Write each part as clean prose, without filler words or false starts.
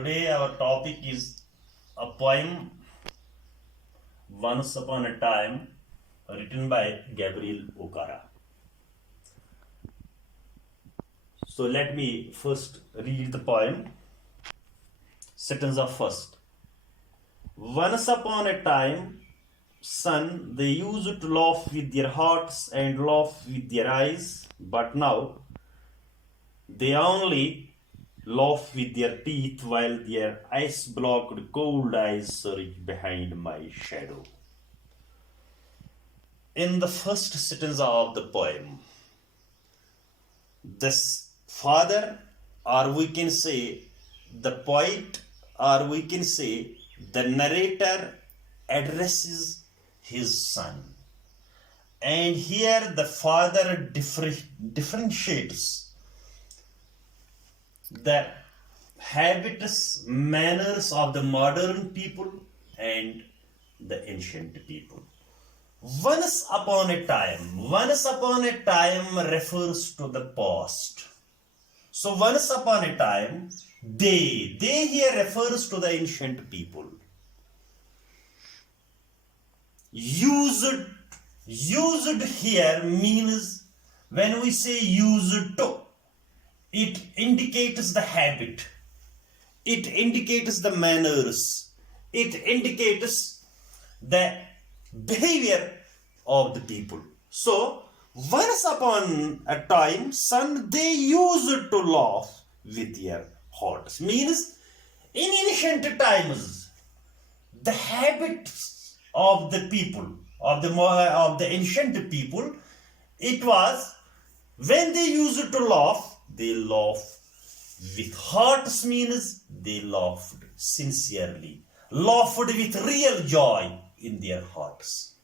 Today our topic is a poem Once Upon a Time written by Gaberial Okara. So let me first read the poem. Sentence of first. Once upon a time, son, they used to laugh with their hearts and laugh with their eyes, but now they only laugh with their teeth while their ice-blocked cold eyes surge behind my shadow. In the first sentence of the poem, this father, or we can say the poet, or we can say the narrator addresses his son. And here the father differentiates the habits, manners of the modern people and the ancient people. Once upon a time refers to the past. So once upon a time, they here refers to the ancient people. Used here means, when we say used to, it indicates the habit, it indicates the manners, it indicates the behavior of the people. So once upon a time, son, they used to laugh with their hearts. Means in ancient times, the habits of the people, of the ancient people, it was when they used to laugh, they laughed with hearts, means they laughed sincerely, laughed with real joy in their hearts,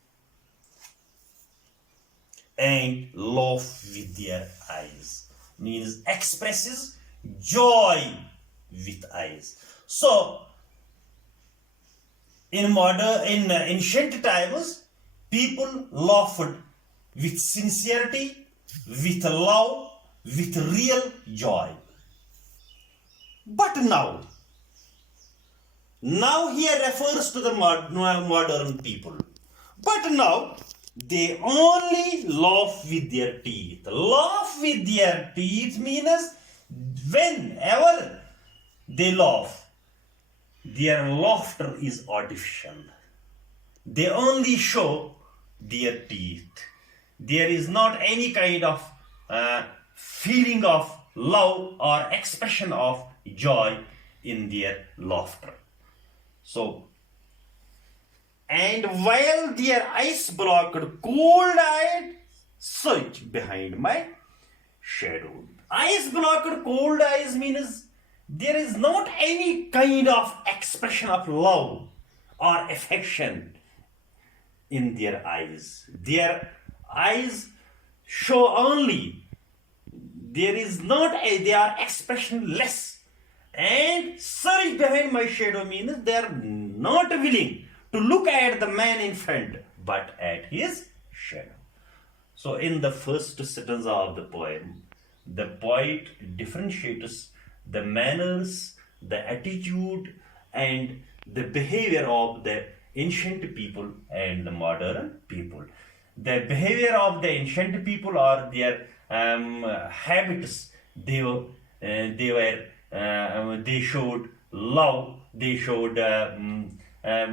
and laugh with their eyes, means expresses joy with eyes. So in ancient times, people laughed with sincerity, with love, with real joy. But now here refers to the modern people. But now they only laugh with their teeth. Laugh with their teeth means whenever they laugh, their laughter is artificial. They only show their teeth. There is not any kind of feeling of love or expression of joy in their laughter. So, and while their eyes blocked, cold-eyed search behind my shadow. Eyes blocked, cold eyes means there is not any kind of expression of love or affection in their eyes. Their eyes show only, there is not they are expressionless, and search behind my shadow means they are not willing to look at the man in front but at his shadow. So in the first sentence of the poem, the poet differentiates the manners, the attitude and the behavior of the ancient people and the modern people. The behavior of the ancient people or their habits, they showed love, they showed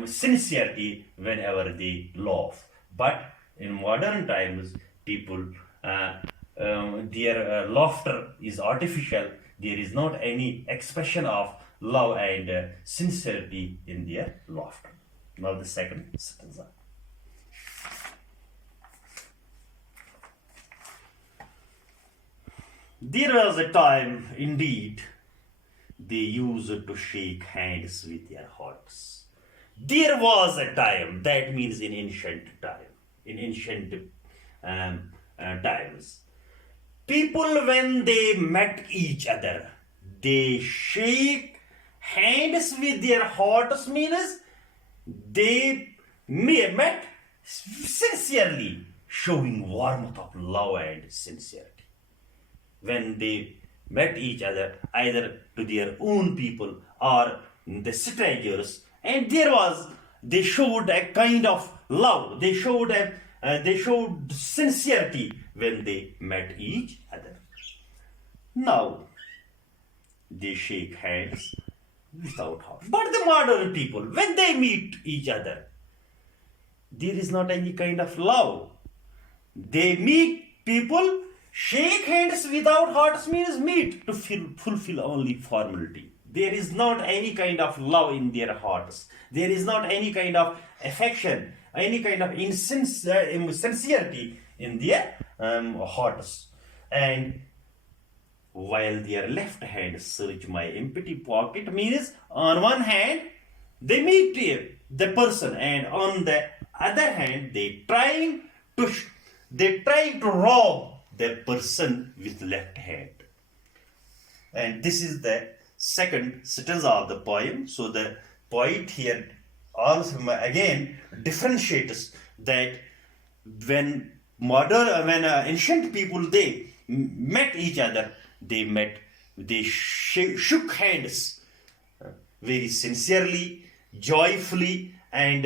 sincerity whenever they laugh. But in modern times, people their laughter is artificial. There is not any expression of love and sincerity in their laughter. Now the second stanza. There was a time, indeed, they used to shake hands with their hearts. There was a time, that means in ancient times. People, when they met each other, they shake hands with their hearts, means they met sincerely, showing warmth of love and sincerity. When they met each other either to their own people or the strangers, and they showed a kind of love. They showed sincerity when they met each other. Now they shake hands without heart. But the modern people, when they meet each other, there is not any kind of love. They meet people, shake hands without hearts means meet to fulfill only formality. There is not any kind of love in their hearts. There is not any kind of affection, any kind of sincerity in their hearts. And while their left hand search my empty pocket means on one hand they meet the person, and on the other hand to they try to rob the person with left hand. And this is the second stanza of the poem. So the poet here also again differentiates that when ancient people they met each other, they shook hands very sincerely, joyfully, and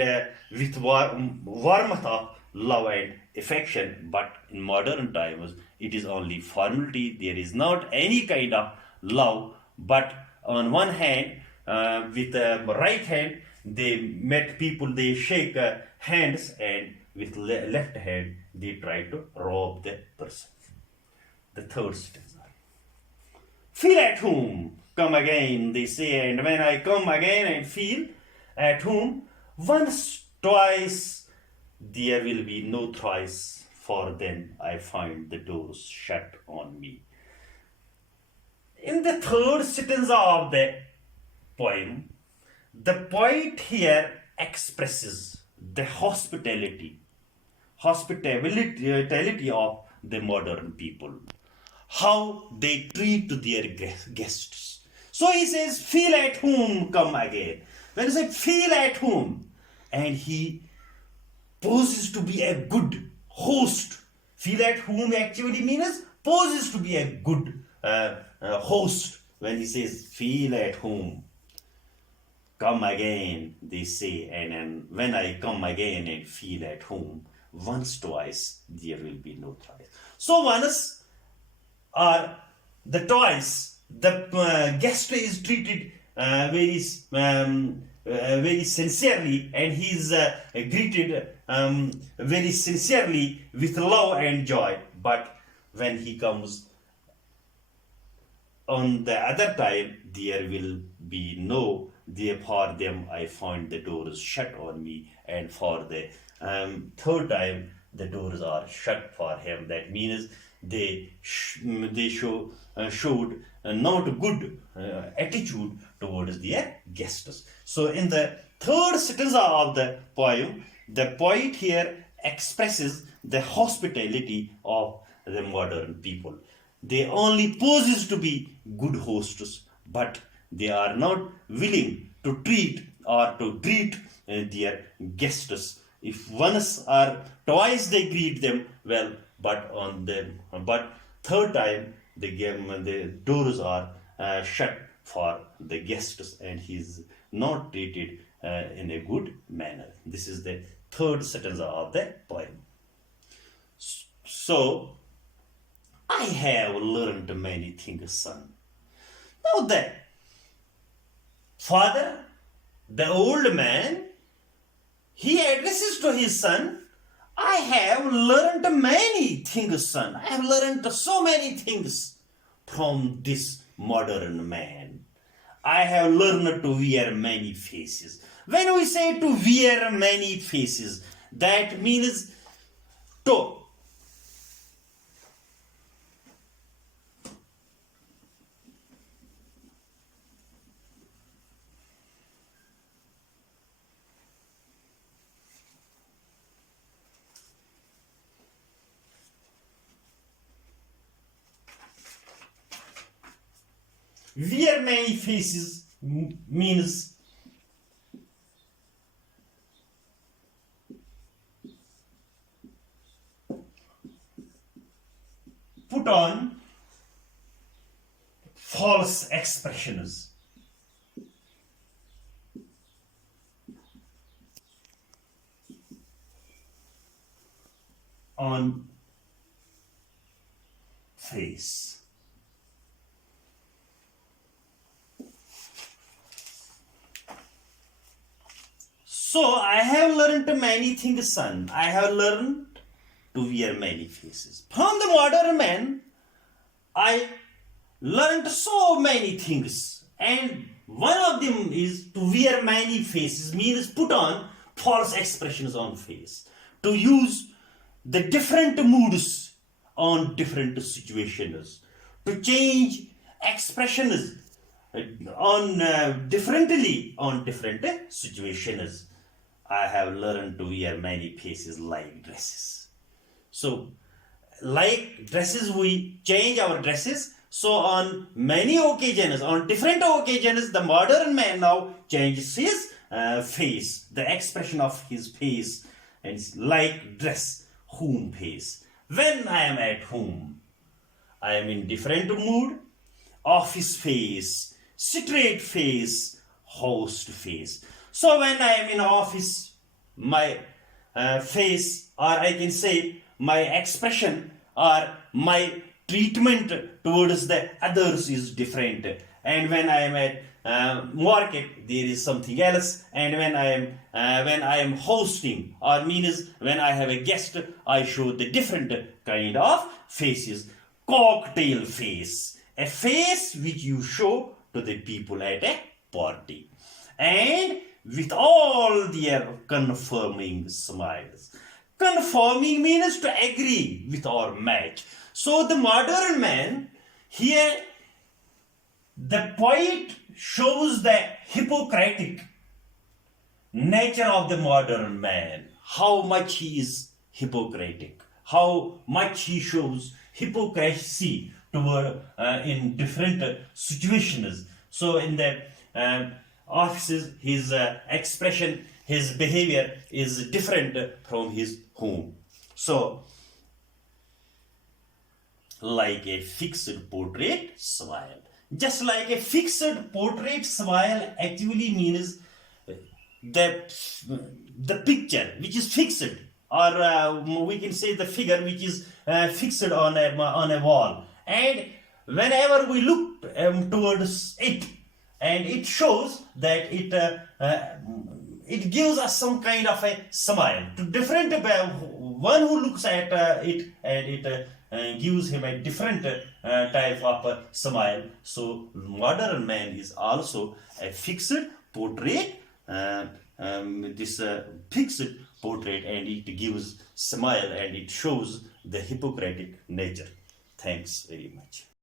with warmth of love and affection. But in modern times, it is only formality. There is not any kind of love. But on one hand, with the right hand, they met people, they shake hands, and with left hand, they try to rob the person. The third stanza. Feel at home, come again, they say, and when I come again and feel at home, once, twice, there will be no thrice, for then I find the doors shut on me. In the third stanza of the poem, the poet here expresses the hospitality of the modern people, how they treat their guests. So he says, feel at home, come again. When he says, feel at home, and he poses to be a good host. Feel at home actually means poses to be a good host. When he says, feel at home, come again, they say, and when I come again and feel at home, once, twice, there will be no thrice. So once or the twice, the guest is treated very sincerely, and he is greeted very sincerely with love and joy. But when he comes on the other time, there will be no. For them, I find the doors shut on me, and for the third time, the doors are shut for him. That means they showed not good attitude towards their guests. So in the third stanza of the poem, the poet here expresses the hospitality of the modern people. They only poses to be good hosts, but they are not willing to treat or to greet their guests. If once or twice they greet them well, but third time the doors are shut for the guests, and he is not treated in a good manner. This is the third stanza of the poem. So I have learned many things, son. Now the father, the old man, he addresses to his son, I have learned many things, son. I have learned so many things from this modern man. I have learned to wear many faces. When we say to wear many faces, that means to wear many faces means put on false expressions. On face. So I have learned many things, son. I have learned to wear many faces. From the modern man, I learned so many things. And one of them is to wear many faces, means put on false expressions on face. To use the different moods on different situations. To change expressions on differently on different situations. I have learned to wear many faces like dresses. So, like dresses, we change our dresses. So, on many occasions, on different occasions, the modern man now changes his face, the expression of his face, and it's like dress, home face. When I am at home, I am in different mood, office face, straight face, host face. So when I am in office, my face, or I can say my expression or my treatment towards the others is different. And when I am at market, there is something else. And when I am hosting, or means when I have a guest, I show the different kind of faces. Cocktail face, a face which you show to the people at a party, and with all their confirming smiles. Confirming means to agree with or match. So the modern man here, the poet shows the hypocritic nature of the modern man, how much he is hypocritic, how much he shows hypocrisy toward in different situations. So in the offices, his expression, his behavior is different from his home. So, like a fixed portrait smile. Just like a fixed portrait smile actually means the picture which is fixed, or we can say the figure which is fixed on a wall, and whenever we look towards it, and it shows that it gives us some kind of a smile to different one who looks at it, and it gives him a different type of smile. So modern man is also a fixed portrait, this fixed portrait, and it gives smile and it shows the hypocritic nature. Thanks very much.